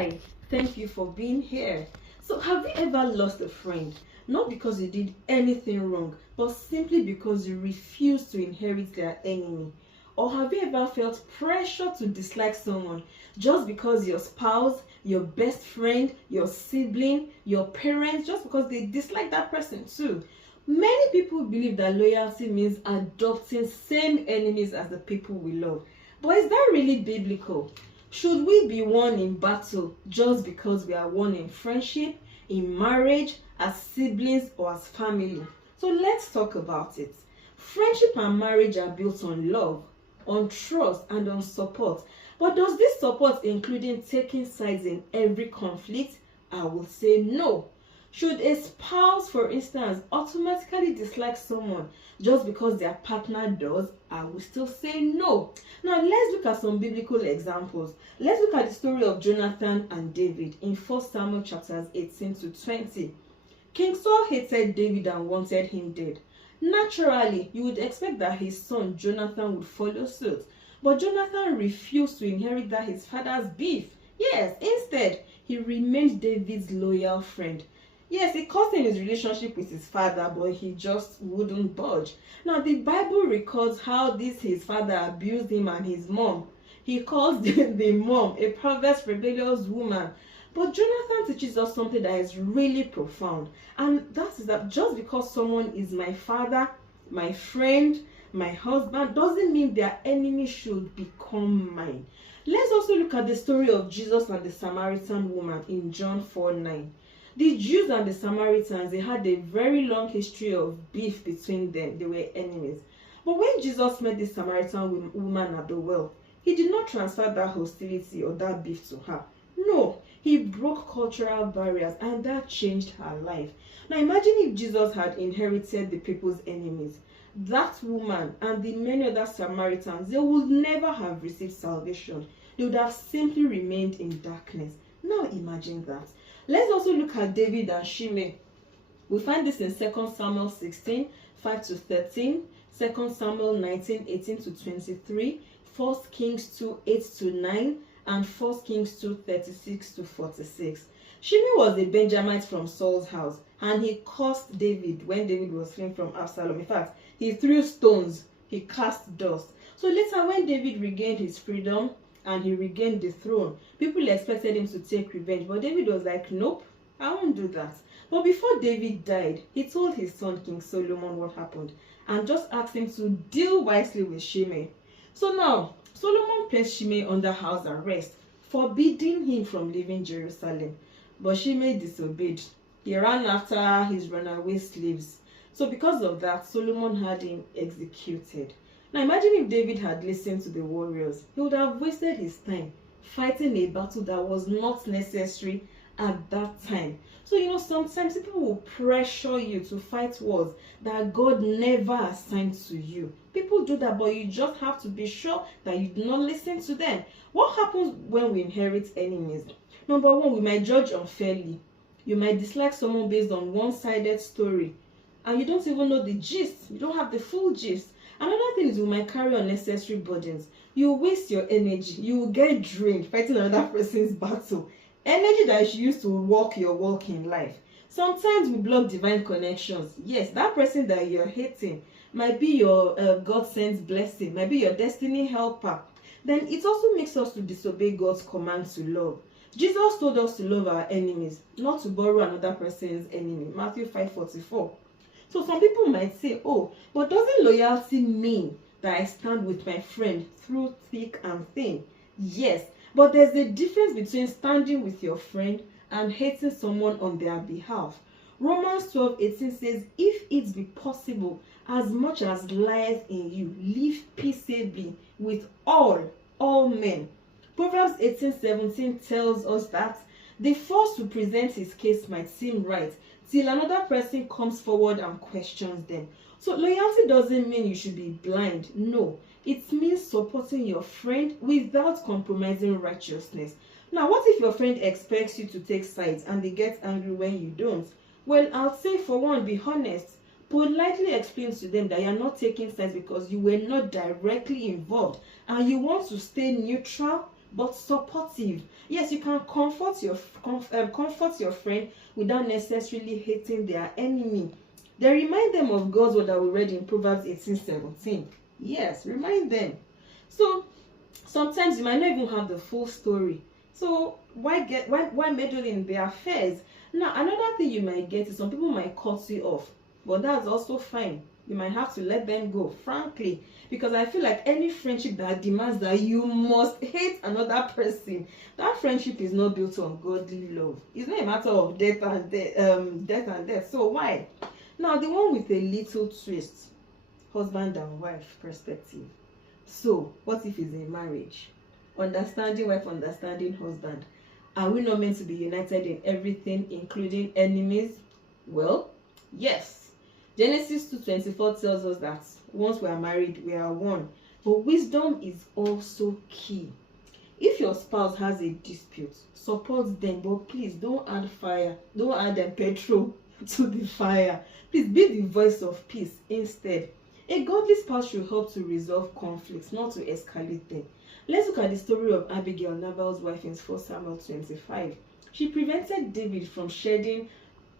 Hi, thank you for being here. So, have you ever lost a friend? Not because you did anything wrong, but simply because you refused to inherit their enemy? Or have you ever felt pressure to dislike someone just because your spouse, your best friend, your sibling, your parents, just because they dislike that person too? Many people believe that loyalty means adopting same enemies as the people we love. But is that really biblical? Should we be one in battle just because we are one in friendship, in marriage, as siblings, or as family? So let's talk about it. Friendship and marriage are built on love, on trust, and on support. But does this support include taking sides in every conflict? I will say no. Should a spouse, for instance, automatically dislike someone just because their partner does? I will still say no. Now, let's look at some biblical examples. Let's look at the story of Jonathan and David in 1 Samuel chapters 18 to 20. King Saul hated David and wanted him dead. Naturally, you would expect that his son Jonathan would follow suit. But Jonathan refused to inherit his father's beef. Yes, instead, he remained David's loyal friend. Yes, it cost him his relationship with his father, but he just wouldn't budge. Now, the Bible records how his father abused him and his mom. He calls the mom a perverse, rebellious woman. But Jonathan teaches us something that is really profound. And that is that just because someone is my father, my friend, my husband, doesn't mean their enemy should become mine. Let's also look at the story of Jesus and the Samaritan woman in John 4:9. The Jews and the Samaritans, they had a very long history of beef between them. They were enemies. But when Jesus met this Samaritan woman at the well, he did not transfer that hostility or that beef to her. No, he broke cultural barriers, and that changed her life. Now imagine if Jesus had inherited the people's enemies. That woman and the many other Samaritans, they would never have received salvation. They would have simply remained in darkness. Now imagine that. Let's also look at David and Shimei. We find this in 2 Samuel 16, 5 to 13, 2 Samuel 19, 18 to 23, 1 Kings 2, 8 to 9, and 1 Kings 2, 36 to 46. Shimei was a Benjamite from Saul's house, and he cursed David when David was fleeing from Absalom. In fact, he threw stones, he cast dust. So later, when David regained his freedom, and he regained the throne, people expected him to take revenge, but David was like, nope, I won't do that. But before David died, he told his son King Solomon what happened and just asked him to deal wisely with Shimei. So now Solomon placed Shimei under house arrest, forbidding him from leaving Jerusalem. But Shimei disobeyed. He ran after his runaway slaves. So because of that, Solomon had him executed. Now imagine if David had listened to the warriors. He would have wasted his time fighting a battle that was not necessary at that time. So sometimes people will pressure you to fight wars that God never assigned to you. People do that, but you just have to be sure that you do not listen to them. What happens when we inherit enemies? Number one, we might judge unfairly. You might dislike someone based on one-sided story, and you don't even know the gist. You don't have the full gist. Another thing is we might carry unnecessary burdens. You waste your energy. You will get drained fighting another person's battle. Energy that you use to walk your walk in life. Sometimes we block divine connections. Yes, that person that you're hating might be your God-sent blessing, might be your destiny helper. Then it also makes us to disobey God's command to love. Jesus told us to love our enemies, not to borrow another person's enemy. Matthew 5:44. So some people might say, oh, but doesn't loyalty mean that I stand with my friend through thick and thin? Yes, but there's a difference between standing with your friend and hating someone on their behalf. Romans 12:18 says, if it be possible, as much as lieth in you, live peaceably with all men. Proverbs 18:17 tells us that the first to present his case might seem right, till another person comes forward and questions them. So loyalty doesn't mean you should be blind. No, it means supporting your friend without compromising righteousness. Now, what if your friend expects you to take sides and they get angry when you don't? Well, I'll say for one, be honest. Politely explain to them that you're not taking sides because you were not directly involved and you want to stay neutral. but supportive. Yes, you can comfort your friend without necessarily hating their enemy. Then remind them of God's word that we read in Proverbs 18:17. Yes, remind them. So sometimes you might not even have the full story. So why meddle in their affairs? Now another thing you might get is some people might cut you off, but that's also fine. You might have to let them go, frankly, because I feel like any friendship that demands that you must hate another person, that friendship is not built on godly love. It's not a matter of death and death. So why? Now the one with a little twist, husband and wife perspective. So what if it's a marriage? Understanding wife, understanding husband. Are we not meant to be united in everything, including enemies? Well, yes. Genesis 2:24 tells us that once we are married, we are one. But wisdom is also key. If your spouse has a dispute, support them, but please don't add fire. Don't add petrol to the fire. Please be the voice of peace instead. A godly spouse should help to resolve conflicts, not to escalate them. Let's look at the story of Abigail, Nabal's wife, in 1 Samuel 25. She prevented David from shedding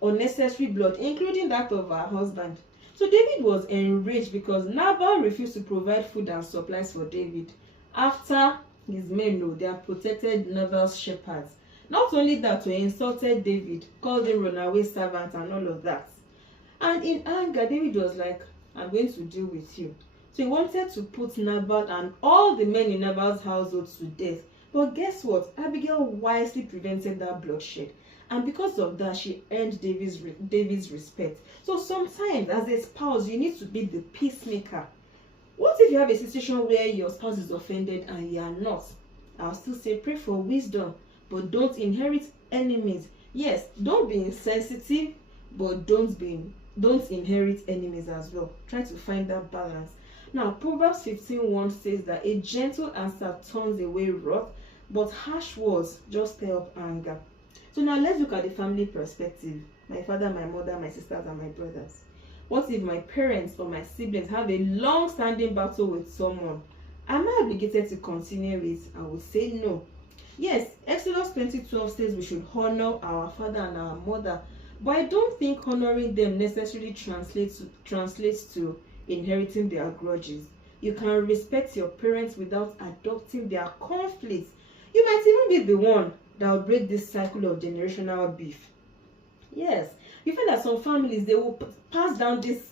unnecessary blood, including that of her husband. So David was enraged because Nabal refused to provide food and supplies for David. After his men know they have protected Nabal's shepherds. Not only that, they insulted David, called him runaway servant and all of that. And in anger, David was like, I'm going to deal with you. So he wanted to put Nabal and all the men in Nabal's household to death. But guess what? Abigail wisely prevented that bloodshed. And because of that, she earned David's respect. So sometimes, as a spouse, you need to be the peacemaker. What if you have a situation where your spouse is offended and you are not? I'll still say pray for wisdom, but don't inherit enemies. Yes, don't be insensitive, but don't inherit enemies as well. Try to find that balance. Now, Proverbs 15:1 says that a gentle answer turns away wrath, but harsh words just stir up anger. So now let's look at the family perspective. My father, my mother, my sisters, and my brothers. What if my parents or my siblings have a long-standing battle with someone? Am I obligated to continue it? I would say no. Yes, Exodus 20:12 says we should honor our father and our mother, but I don't think honoring them necessarily translates to inheriting their grudges. You can respect your parents without adopting their conflicts. You might even be the one that will break this cycle of generational beef. Yes, you find that some families, they will pass down this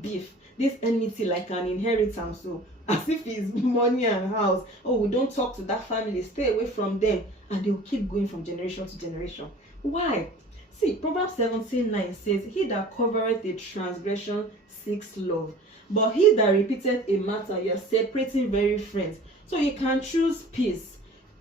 beef, this enmity like an inheritance. So as if it's money and house. Oh, we don't talk to that family, stay away from them, and they will keep going from generation to generation. Why? See, Proverbs 17:9 says, he that covereth a transgression seeks love, but he that repeateth a matter, you are separating very friends. So you can choose peace.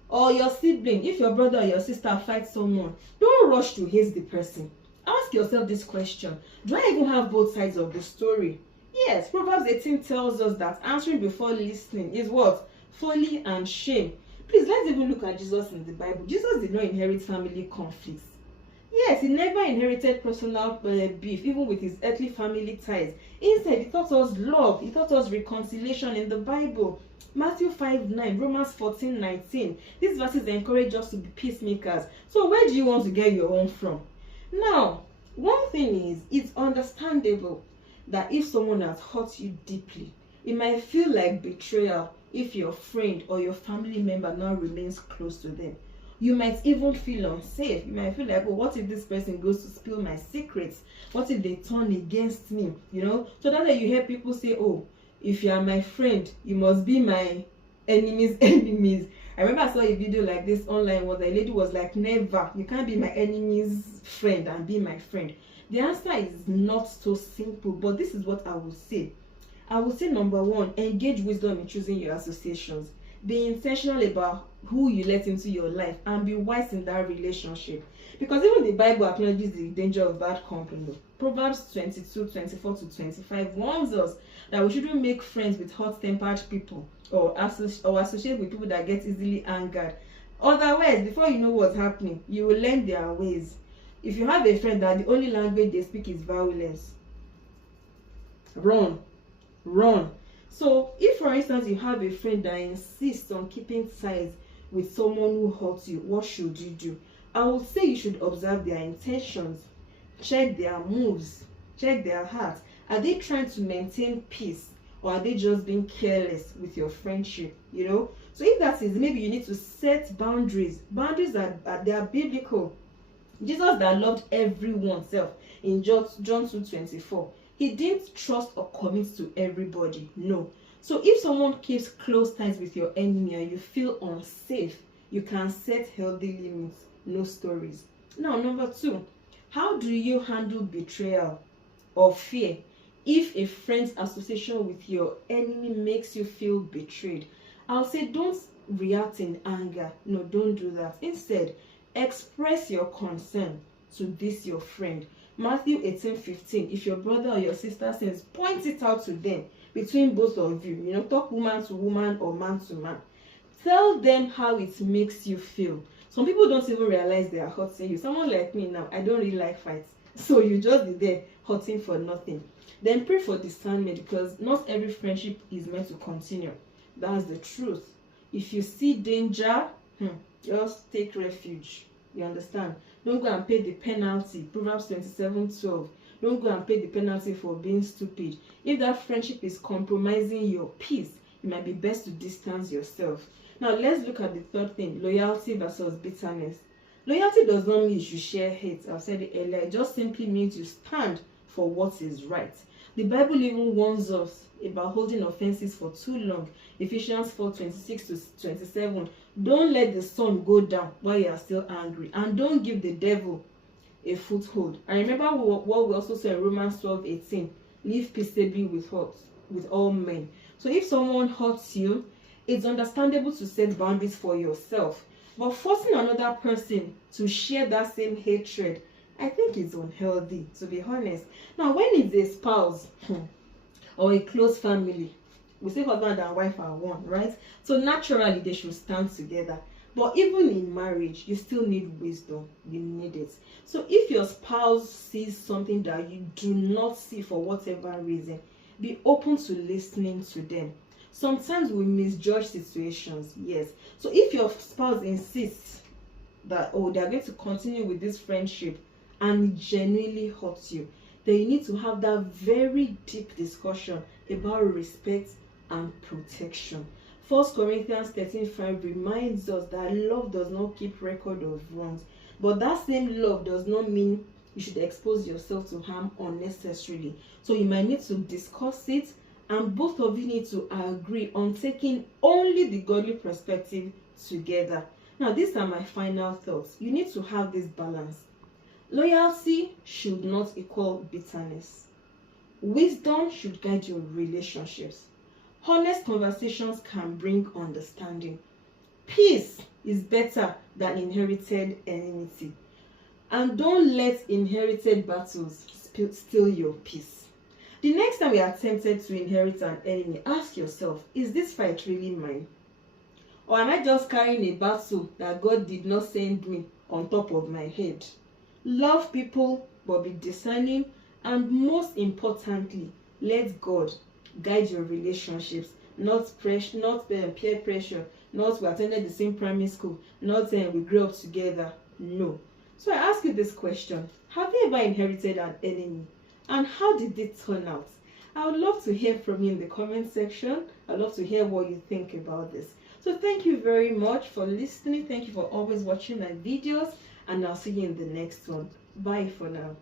Or your sibling, if your brother or your sister fights someone, don't rush to hate the person. Ask yourself this question: do I even have both sides of the story? Yes, Proverbs 18 tells us that answering before listening is what? Folly and shame. Please, let's even look at Jesus in the Bible. Jesus did not inherit family conflicts. Yes, he never inherited personal beef, even with his earthly family ties. Instead, he taught us love. He taught us reconciliation in the Bible. Matthew 5:9, Romans 14:19. These verses encourage us to be peacemakers. So where do you want to get your own from? Now, one thing is, it's understandable that if someone has hurt you deeply, it might feel like betrayal if your friend or your family member now remains close to them. You might even feel unsafe. You might feel like, oh, what if this person goes to spill my secrets? What if they turn against me? So that's why you hear people say, oh, if you are my friend, you must be my enemy's enemies. I remember I saw a video like this online where the lady was like, never, you can't be my enemy's friend and be my friend. The answer is not so simple, but this is what I would say. I would say, number one, engage wisdom in choosing your associations. Be intentional about who you let into your life and be wise in that relationship. Because even the Bible acknowledges the danger of bad company. Proverbs 22:24-25 warns us that we shouldn't make friends with hot-tempered people or associate with people that get easily angered. Otherwise, before you know what's happening, you will learn their ways. If you have a friend that the only language they speak is violence, run. So if for instance you have a friend that insists on keeping ties with someone who hurts you, what should you do? I would say you should observe their intentions, check their moves, check their heart. Are they trying to maintain peace, or are they just being careless with your friendship? So if that is, maybe you need to set boundaries. Boundaries they are biblical. Jesus that loved everyone self in John 2:24, he didn't trust or commit to everybody. No. So if someone keeps close ties with your enemy and you feel unsafe, you can set healthy limits. No stories. Now, number 2, how do you handle betrayal or fear if a friend's association with your enemy makes you feel betrayed? I'll say don't react in anger. No, don't do that. Instead, express your concern to this your friend. Matthew 18:15, if your brother or your sister sins, point it out to them between both of you. Talk woman to woman or man to man. Tell them how it makes you feel. Some people don't even realize they are hurting you. Someone like me now, I don't really like fights. So you just be there hurting for nothing. Then pray for discernment, because not every friendship is meant to continue. That's the truth. If you see danger, just take refuge. You understand? Don't go and pay the penalty. Proverbs 27:12. Don't go and pay the penalty for being stupid. If that friendship is compromising your peace, it might be best to distance yourself. Now let's look at the third thing, loyalty versus bitterness. Loyalty does not mean you should share hate. I've said it earlier. It just simply means you stand for what is right. The Bible even warns us about holding offenses for too long. Ephesians 4:26-27. Don't let the sun go down while you are still angry, and don't give the devil a foothold. I remember what we also saw in Romans 12:18. Live peaceably with all men. So if someone hurts you, it's understandable to set boundaries for yourself. But forcing another person to share that same hatred, I think it's unhealthy, to be honest. Now, when it's a spouse or a close family, we say husband and wife are one, right? So naturally, they should stand together. But even in marriage, you still need wisdom. You need it. So if your spouse sees something that you do not see for whatever reason, be open to listening to them. Sometimes we misjudge situations, yes. So if your spouse insists that, they're going to continue with this friendship and it genuinely hurts you, then you need to have that very deep discussion about respect and protection. 1 Corinthians 13:5 reminds us that love does not keep record of wrongs. But that same love does not mean you should expose yourself to harm unnecessarily. So you might need to discuss it, and both of you need to agree on taking only the godly perspective together. Now, these are my final thoughts. You need to have this balance. Loyalty should not equal bitterness. Wisdom should guide your relationships. Honest conversations can bring understanding. Peace is better than inherited enmity. And don't let inherited battles steal your peace. The next time you are tempted to inherit an enemy, ask yourself, is this fight really mine? Or am I just carrying a battle that God did not send me on top of my head? Love people, but be discerning, and most importantly, let God guide your relationships. Not pressure, not peer pressure, not we attended the same primary school, not we grew up together. No. So I ask you this question: have you ever inherited an enemy? And how did it turn out? I would love to hear from you in the comment section. I'd love to hear what you think about this. So thank you very much for listening. Thank you for always watching my videos. And I'll see you in the next one. Bye for now.